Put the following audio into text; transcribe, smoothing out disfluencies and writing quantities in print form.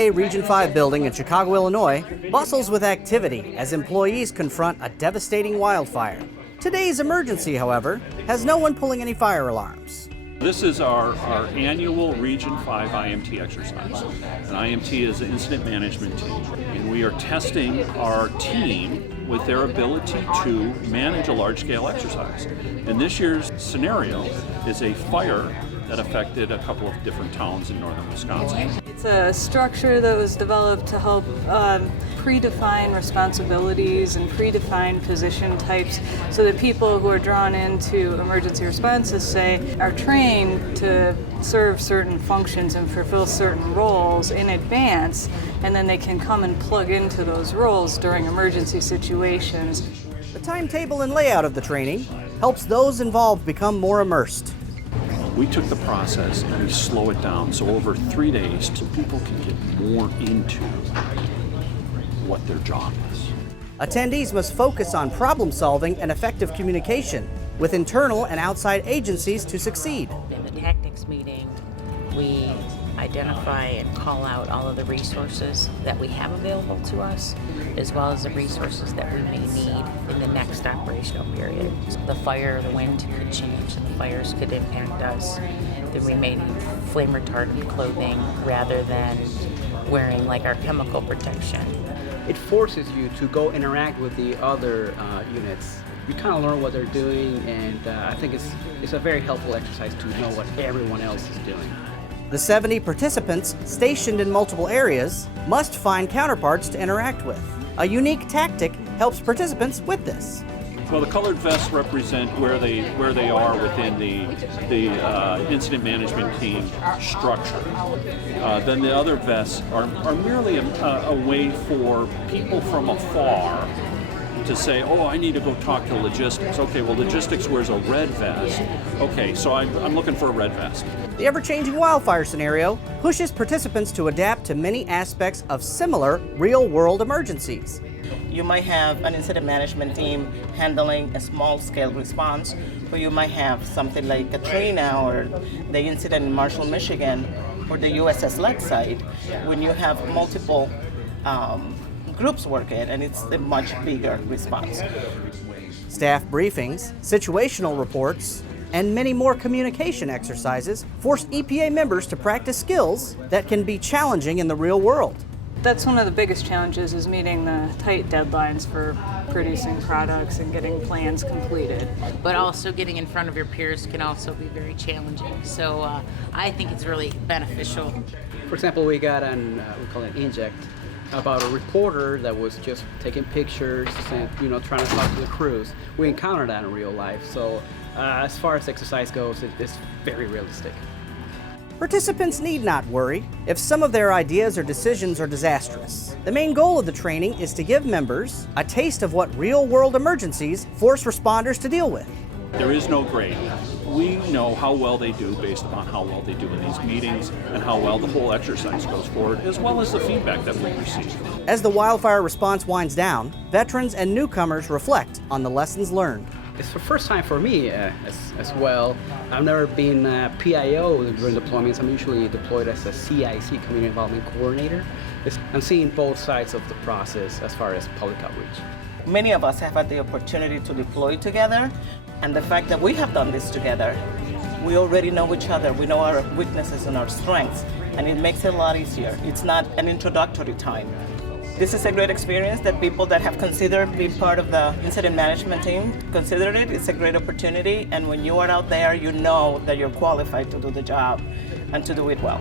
EPA Region 5 building in Chicago, Illinois, bustles with activity as employees confront a devastating wildfire. Today's emergency, however, has no one pulling any fire alarms. This is our annual Region 5 IMT exercise. An IMT is an incident management team, and we are testing our team with their ability to manage a large-scale exercise. And this year's scenario is a fire that affected a couple of different towns in northern Wisconsin. It's a structure that was developed to help predefine responsibilities and predefine position types so that people who are drawn into emergency responses, say, are trained to serve certain functions and fulfill certain roles in advance, and then they can come and plug into those roles during emergency situations. The timetable and layout of the training helps those involved become more immersed. We took the process and we slow it down, so over 3 days, people can get more into what their job is. Attendees must focus on problem solving and effective communication with internal and outside agencies to succeed. In the tactics meeting, we identify and call out all of the resources that we have available to us, as well as the resources that we may need in the next operational period. The fire or the wind could change, and the fires could impact us. Then we may need flame retardant clothing rather than wearing like our chemical protection. It forces you to go interact with the other units. You kind of learn what they're doing, and I think it's a very helpful exercise to know what everyone else is doing. The 70 participants stationed in multiple areas must find counterparts to interact with. A unique tactic helps participants with this. Well, the colored vests represent where they are within the incident management team structure. Then the other vests are merely a way for people from afar to say, oh, I need to go talk to logistics. Okay, well, logistics wears a red vest. Okay, so I'm looking for a red vest. The ever-changing wildfire scenario pushes participants to adapt to many aspects of similar real-world emergencies. You might have an incident management team handling a small-scale response, or you might have something like Katrina or the incident in Marshall, Michigan, or the USS Lead site, when you have multiple groups working, and it's a much bigger response. Staff briefings, situational reports, and many more communication exercises force EPA members to practice skills that can be challenging in the real world. That's one of the biggest challenges, is meeting the tight deadlines for producing products and getting plans completed. But also getting in front of your peers can also be very challenging. So I think it's really beneficial. For example, we got we call it inject, about a reporter that was just taking pictures and trying to talk to the crews. We encountered that in real life, so as far as exercise goes, it's very realistic. Participants need not worry if some of their ideas or decisions are disastrous. The main goal of the training is to give members a taste of what real-world emergencies force responders to deal with. There is no grade. We know how well they do based upon how well they do in these meetings and how well the whole exercise goes forward, as well as the feedback that we receive. As the wildfire response winds down, veterans and newcomers reflect on the lessons learned. It's the first time for me as well. I've never been a PIO during deployments. I'm usually deployed as a CIC, Community Involvement Coordinator. I'm seeing both sides of the process as far as public outreach. Many of us have had the opportunity to deploy together, and the fact that we have done this together, we already know each other, we know our weaknesses and our strengths, and it makes it a lot easier. It's not an introductory time. This is a great experience that people that have considered being part of the incident management team considered it. It's a great opportunity, and when you are out there, you know that you're qualified to do the job and to do it well.